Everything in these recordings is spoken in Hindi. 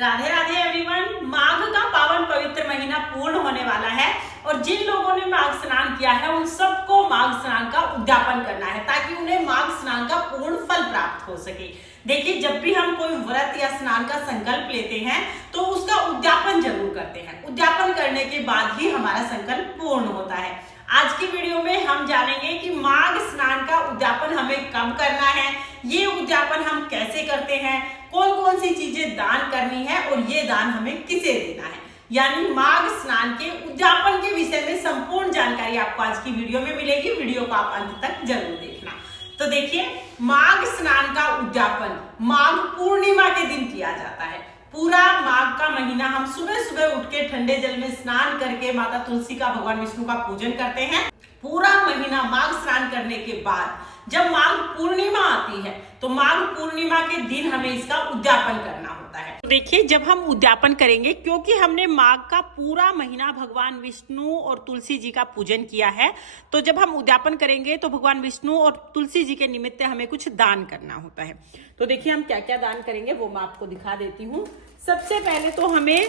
राधे राधे एवरीवन। माघ का पावन पवित्र महीना पूर्ण होने वाला है और जिन लोगों ने माघ स्नान किया है उन सबको माघ स्नान का उद्यापन करना है ताकि उन्हें माघ स्नान का पूर्ण फल प्राप्त हो सके। देखिए, जब भी हम कोई व्रत या स्नान का संकल्प लेते हैं तो उसका उद्यापन जरूर करते हैं। उद्यापन करने के बाद ही हमारा संकल्प पूर्ण होता है। आज की वीडियो में हम जानेंगे कि माघ स्नान का उद्यापन हमें कब करना है, ये उद्यापन हम कैसे करते हैं, कौन कौन सी चीजें दान करनी है और ये दान हमें किसे देना है। यानी माघ स्नान के उद्यापन के विषय में संपूर्ण जानकारी आपको आज की वीडियो में मिलेगी। वीडियो को आप अंत तक जरूर देखना। तो देखिए, माघ स्नान का उद्यापन माघ पूर्णिमा के दिन किया जाता है। पूरा माघ का महीना हम सुबह सुबह उठ के ठंडे जल में स्नान करके माता तुलसी का, भगवान विष्णु का पूजन करते हैं। पूरा महीना माघ स्नान करने के बाद जब माघ पूर्णिमा आती है तो माघ पूर्णिमा के दिन हमें इसका उद्यापन करना होता है। तो देखिए, जब हम उद्यापन करेंगे, क्योंकि हमने माघ का पूरा महीना भगवान विष्णु और तुलसी जी का पूजन किया है, तो जब हम उद्यापन करेंगे तो भगवान विष्णु और तुलसी जी के निमित्त हमें कुछ दान करना होता है। तो देखिए, हम क्या क्या दान करेंगे वो मैं आपको दिखा देती हूँ। सबसे पहले तो हमें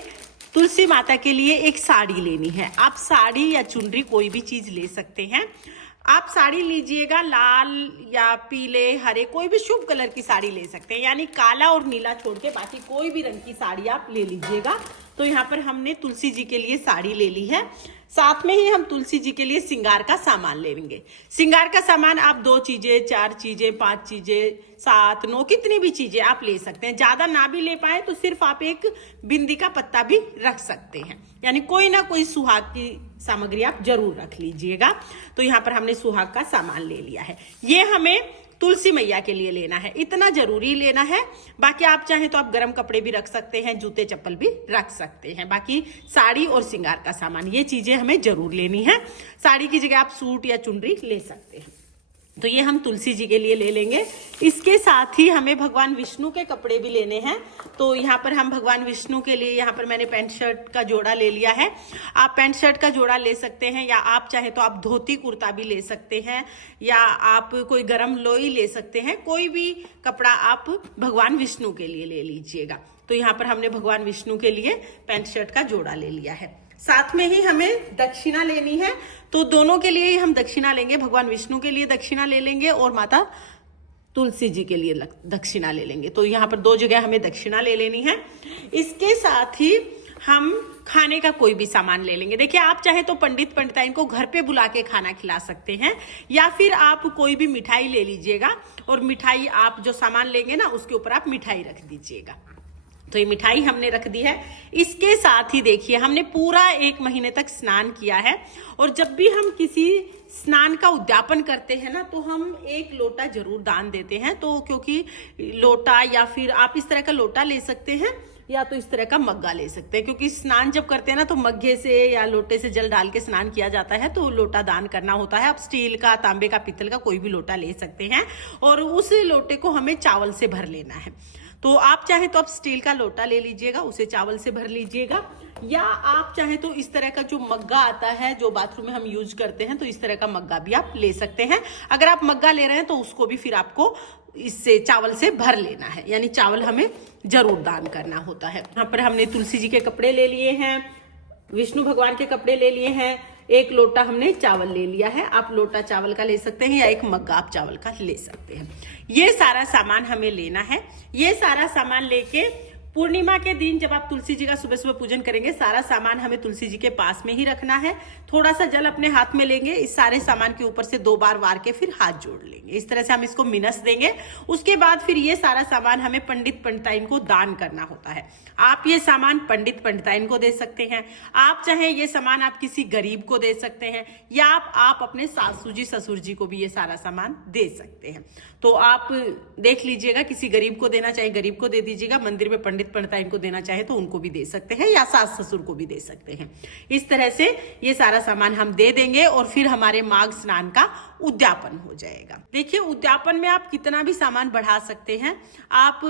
तुलसी माता के लिए एक साड़ी लेनी है। आप साड़ी या चुनरी कोई भी चीज ले सकते हैं। आप साड़ी लीजिएगा, लाल या पीले, हरे, कोई भी शुभ कलर की साड़ी ले सकते हैं। यानी काला और नीला छोड़ के बाकी कोई भी रंग की साड़ी आप ले लीजिएगा। तो यहाँ पर हमने तुलसी जी के लिए साड़ी ले ली है। साथ में ही हम तुलसी जी के लिए श्रृंगार का सामान लेंगे। श्रृंगार का सामान आप 2 चीजें, 4 चीजें, 5 चीजें, 7, 9, कितनी भी चीजें आप ले सकते हैं। ज्यादा ना भी ले पाए तो सिर्फ आप एक बिंदी का पत्ता भी रख सकते हैं। यानी कोई ना कोई सुहाग की सामग्री आप जरूर रख लीजिएगा। तो यहाँ पर हमने सुहाग का सामान ले लिया है। ये हमें तुलसी मैया के लिए लेना है, इतना जरूरी लेना है। बाकी आप चाहें तो आप गर्म कपड़े भी रख सकते हैं, जूते चप्पल भी रख सकते हैं। बाकी साड़ी और श्रृंगार का सामान, ये चीजें हमें जरूर लेनी है। साड़ी की जगह आप सूट या चुनरी ले सकते हैं। तो ये हम तुलसी जी के लिए ले लेंगे। इसके साथ ही हमें भगवान विष्णु के कपड़े भी लेने हैं। तो यहाँ पर हम भगवान विष्णु के लिए, यहाँ पर मैंने पैंट शर्ट का जोड़ा ले लिया है। आप पैंट शर्ट का जोड़ा ले सकते हैं, या आप चाहे तो आप धोती कुर्ता भी ले सकते हैं, या आप कोई गरम लोई ले सकते हैं। कोई भी कपड़ा आप भगवान विष्णु के लिए ले लीजिएगा। तो यहाँ पर हमने भगवान विष्णु के लिए पैंट शर्ट का जोड़ा ले लिया है। साथ में ही हमें दक्षिणा लेनी है। तो दोनों के लिए ही हम दक्षिणा लेंगे। भगवान विष्णु के लिए दक्षिणा ले लेंगे और माता तुलसी जी के लिए दक्षिणा ले लेंगे। तो यहाँ पर 2 जगह हमें दक्षिणा ले लेनी है। इसके साथ ही हम खाने का कोई भी सामान ले लेंगे। देखिए, आप चाहे तो पंडित पंडिताइन को घर पे बुला के खाना खिला सकते हैं, या फिर आप कोई भी मिठाई ले लीजिएगा और मिठाई, आप जो सामान लेंगे ना उसके ऊपर आप मिठाई रख दीजिएगा। तो ये मिठाई हमने रख दी है। इसके साथ ही देखिए, हमने पूरा 1 महीने तक स्नान किया है और जब भी हम किसी स्नान का उद्यापन करते हैं ना, तो हम 1 लोटा जरूर दान देते हैं। तो क्योंकि लोटा, या फिर आप इस तरह का लोटा ले सकते हैं, या तो इस तरह का मग्गा ले सकते हैं। क्योंकि स्नान जब करते हैं ना तो मग्गे से या लोटे से जल डाल के स्नान किया जाता है, तो लोटा दान करना होता है। आप स्टील का, तांबे का, पीतल का कोई भी लोटा ले सकते हैं और उस लोटे को हमें चावल से भर लेना है। तो आप चाहे तो आप स्टील का लोटा ले लीजिएगा, उसे चावल से भर लीजिएगा, या आप चाहे तो इस तरह का जो मग्गा आता है जो बाथरूम में हम यूज करते हैं, तो इस तरह का मग्गा भी आप ले सकते हैं। अगर आप मग्गा ले रहे हैं तो उसको भी फिर आपको इससे, चावल से भर लेना है। यानी चावल हमें जरूर दान करना होता है। यहाँ पर हमने तुलसी जी के कपड़े ले लिए हैं, विष्णु भगवान के कपड़े ले लिए हैं, 1 लोटा हमने चावल ले लिया है। आप लोटा चावल का ले सकते हैं, या 1 मग्गा आप चावल का ले सकते हैं। ये सारा सामान हमें लेना है। ये सारा सामान लेके पूर्णिमा के दिन जब आप तुलसी जी का सुबह सुबह पूजन करेंगे, सारा सामान हमें तुलसी जी के पास में ही रखना है। थोड़ा सा जल अपने हाथ में लेंगे, इस सारे सामान के ऊपर से 2 बार वार के फिर हाथ जोड़ लेंगे। इस तरह से हम इसको मिनस देंगे। उसके बाद फिर ये सारा सामान हमें पंडित पंडिताइन को दान करना होता है। आप ये सामान पंडित पंडिताइन को दे सकते हैं, आप चाहे ये सामान आप किसी गरीब को दे सकते हैं, या आप अपने सासू जी ससुर जी को भी ये सारा सामान दे सकते हैं। तो आप देख लीजिएगा, किसी गरीब को देना चाहे गरीब को दे दीजिएगा, मंदिर में पंडित पंडिताइन को देना चाहे तो उनको भी दे सकते हैं, या सास ससुर को भी दे सकते हैं। इस तरह से ये सारा सामान हम दे देंगे और फिर हमारे माघ स्नान का उद्यापन हो जाएगा। देखिए, उद्यापन में आप कितना भी सामान बढ़ा सकते हैं। आप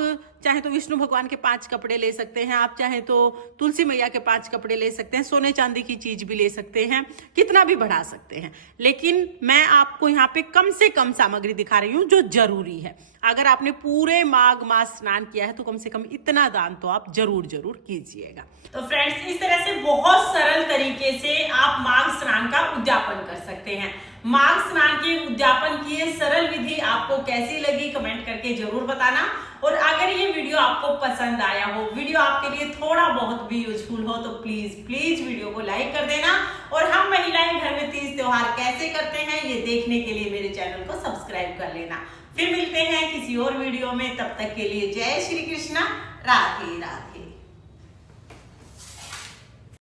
चाहे तो विष्णु भगवान के 5 कपड़े ले सकते हैं, आप चाहे तो तुलसी मैया के 5 कपड़े ले सकते हैं, सोने चांदी की चीज भी ले सकते हैं, कितना भी बढ़ा सकते हैं। लेकिन मैं आपको यहाँ पे कम से कम सामग्री दिखा रही हूँ जो जरूरी है। अगर आपने पूरे माघ मास स्नान किया है तो कम से कम इतना दान तो आप जरूर जरूर कीजिएगा। तो फ्रेंड्स, इस तरह से बहुत सरल तरीके से आप माघ स्नान का उद्यापन कर सकते हैं। माघ स्नान के उद्यापन की ये सरल विधि आपको कैसी लगी कमेंट करके जरूर बताना। और अगर ये वीडियो आपको पसंद आया हो, वीडियो आपके लिए थोड़ा बहुत भी यूजफुल हो, तो प्लीज वीडियो को लाइक कर देना। और हम महिलाएं घर में तीज त्योहार कैसे करते हैं ये देखने के लिए मेरे चैनल को सब्सक्राइब कर लेना। फिर मिलते हैं किसी और वीडियो में, तब तक के लिए जय श्री कृष्णा, राधे राधे।